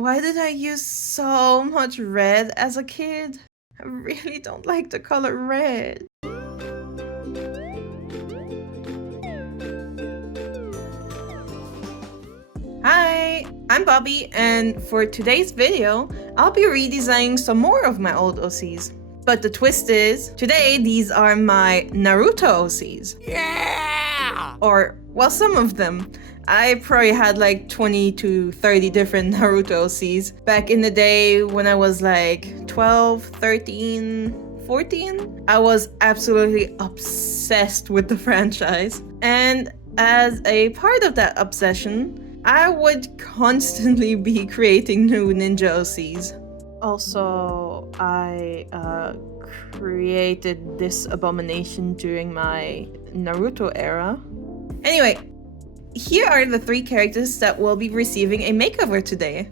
Why did I use so much red as a kid? I really don't like the color red. Hi, I'm Bobby, and for today's video, I'll be redesigning some more of my old OCs. But the twist is, today these are my Naruto OCs. Yeah! Or, well, some of them. I probably had like 20 to 30 different Naruto OCs back in the day when I was like 12, 13, 14. I was absolutely obsessed with the franchise. And as a part of that obsession, I would constantly be creating new ninja OCs. Also, I created this abomination during my Naruto era. Anyway, here are the 3 characters that will be receiving a makeover today.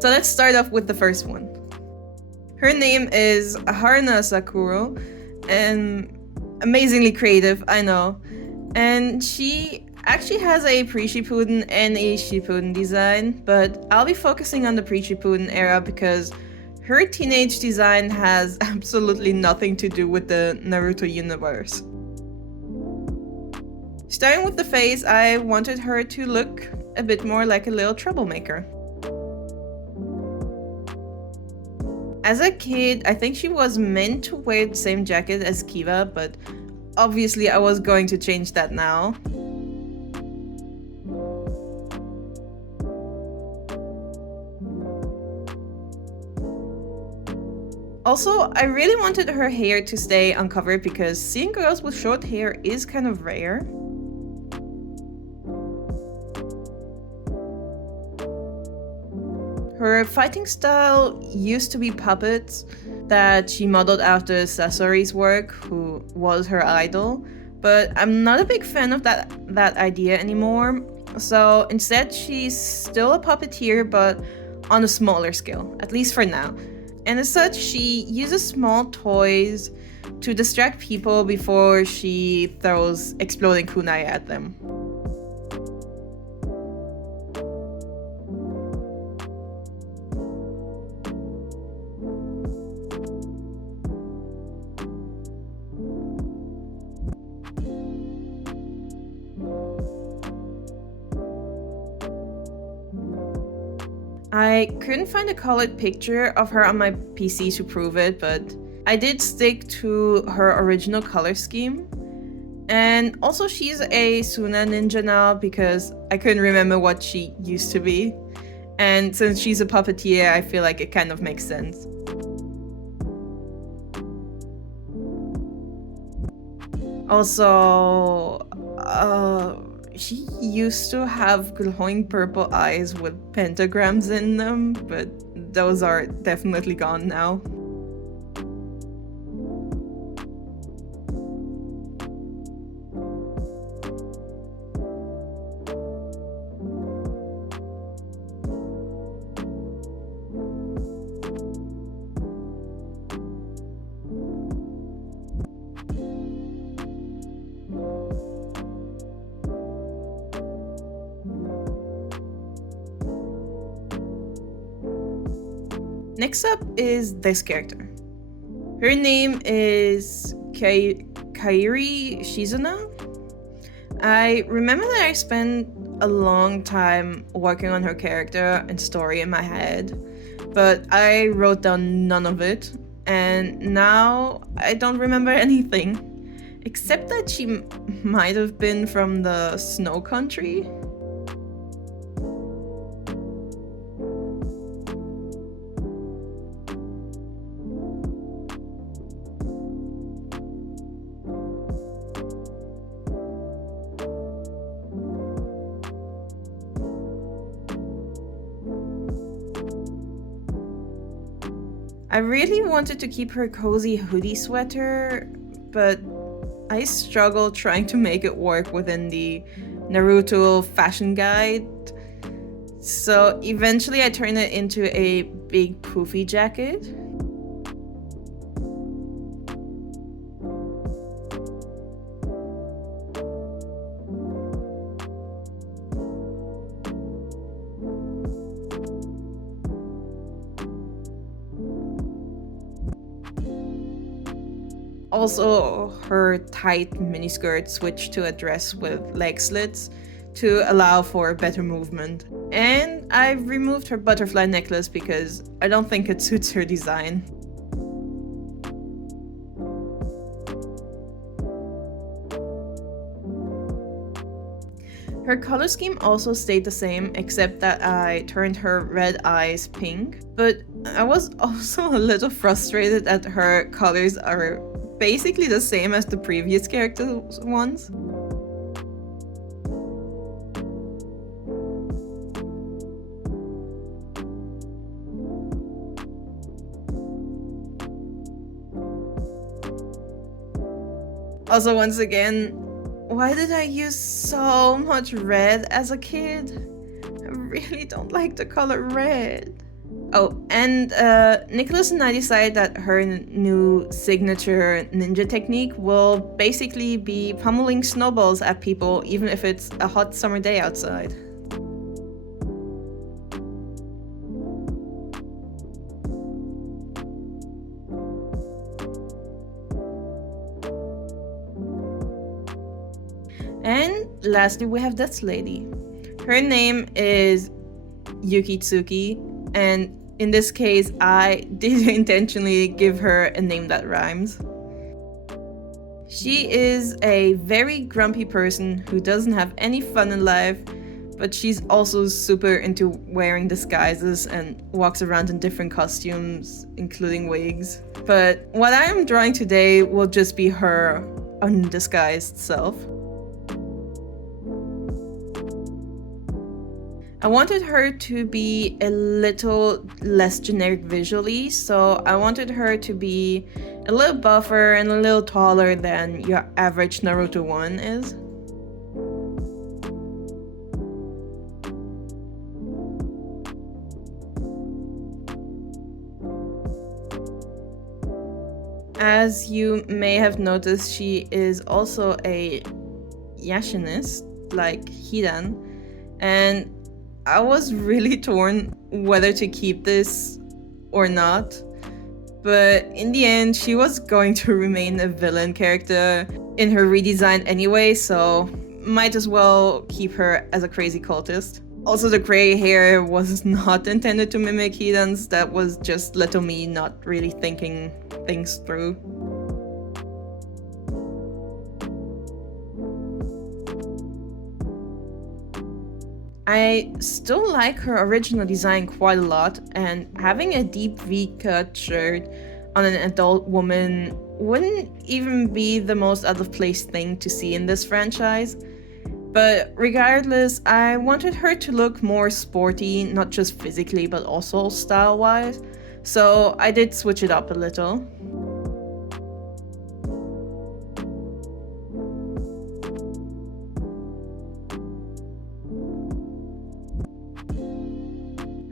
So let's start off with the first one. Her name is Na Sakuro, and amazingly creative, I know. And she actually has a Pre Shippuuden and a Shippuuden design, but I'll be focusing on the Pre Shippuuden era because her teenage design has absolutely nothing to do with the Naruto universe. Starting with the face, I wanted her to look a bit more like a little troublemaker. As a kid, I think she was meant to wear the same jacket as Kiva, but obviously I was going to change that now. Also, I really wanted her hair to stay uncovered because seeing girls with short hair is kind of rare. Her fighting style used to be puppets that she modeled after Sasori's work, who was her idol, but I'm not a big fan of that idea anymore. So instead, she's still a puppeteer, but on a smaller scale, at least for now. And as such, she uses small toys to distract people before she throws exploding kunai at them. I couldn't find a colored picture of her on my PC to prove it, but I did stick to her original color scheme. And also she's a Suna ninja now because I couldn't remember what she used to be. And since she's a puppeteer, I feel like it kind of makes sense. Also, she used to have glowing purple eyes with pentagrams in them, but those are definitely gone now. Next up is this character. Her name is Kairi Shizuna. I remember that I spent a long time working on her character and story in my head, but I wrote down none of it, and now I don't remember anything, except that she might have been from the snow country. I really wanted to keep her cozy hoodie sweater, but I struggled trying to make it work within the Naruto fashion guide. So eventually I turned it into a big poofy jacket. Also, her tight miniskirt switched to a dress with leg slits to allow for better movement. And I've removed her butterfly necklace because I don't think it suits her design. Her color scheme also stayed the same, except that I turned her red eyes pink. But I was also a little frustrated that her colors are basically the same as the previous characters' ones. Also, once again, why did I use so much red as a kid? I really don't like the color red. Oh, and Nicholas and I decided that her new signature ninja technique will basically be pummeling snowballs at people even if it's a hot summer day outside. And lastly, we have this lady. Her name is Yuki, and in this case, I did intentionally give her a name that rhymes. She is a very grumpy person who doesn't have any fun in life, but she's also super into wearing disguises and walks around in different costumes, including wigs. But what I am drawing today will just be her undisguised self. I wanted her to be a little less generic visually, so I wanted her to be a little buffer and a little taller than your average Naruto one is. As you may have noticed, she is also a Yashinist, like Hidan, and I was really torn whether to keep this or not, but in the end she was going to remain a villain character in her redesign anyway, so might as well keep her as a crazy cultist. Also, the gray hair was not intended to mimic Hidan's, that was just little me not really thinking things through. I still like her original design quite a lot, and having a deep V-cut shirt on an adult woman wouldn't even be the most out of place thing to see in this franchise. But regardless, I wanted her to look more sporty, not just physically but also style-wise, so I did switch it up a little.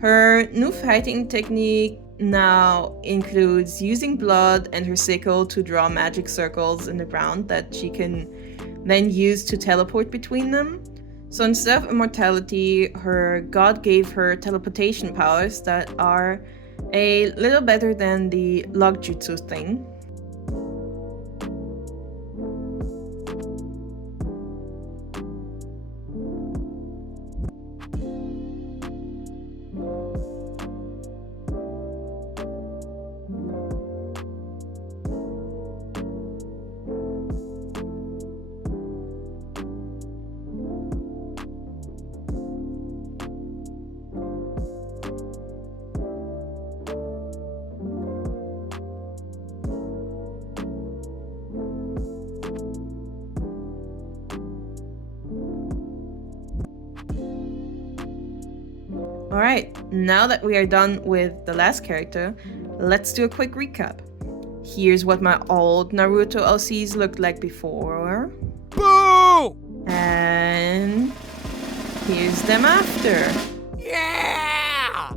Her new fighting technique now includes using blood and her sickle to draw magic circles in the ground that she can then use to teleport between them. So instead of immortality, her god gave her teleportation powers that are a little better than the log jutsu thing. Alright, now that we are done with the last character, let's do a quick recap. Here's what my old Naruto OCs looked like before. Boo! And here's them after. Yeah!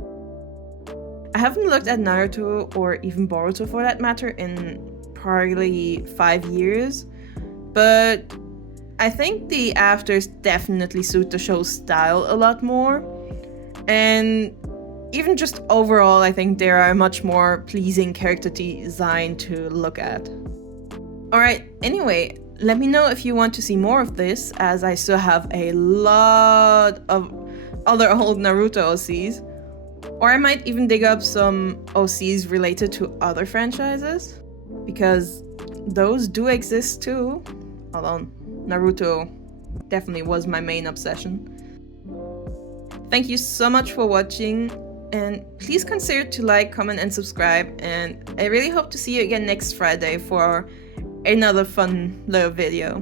I haven't looked at Naruto or even Boruto for that matter in probably 5 years, but I think the afters definitely suit the show's style a lot more. And even just overall, I think they are a much more pleasing character design to look at. Alright, anyway, let me know if you want to see more of this, as I still have a lot of other old Naruto OCs. Or I might even dig up some OCs related to other franchises, because those do exist too. Although Naruto definitely was my main obsession. Thank you so much for watching, and please consider to like, comment, and subscribe, and I really hope to see you again next Friday for another fun little video.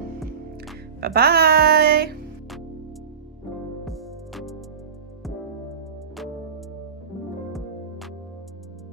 Bye bye!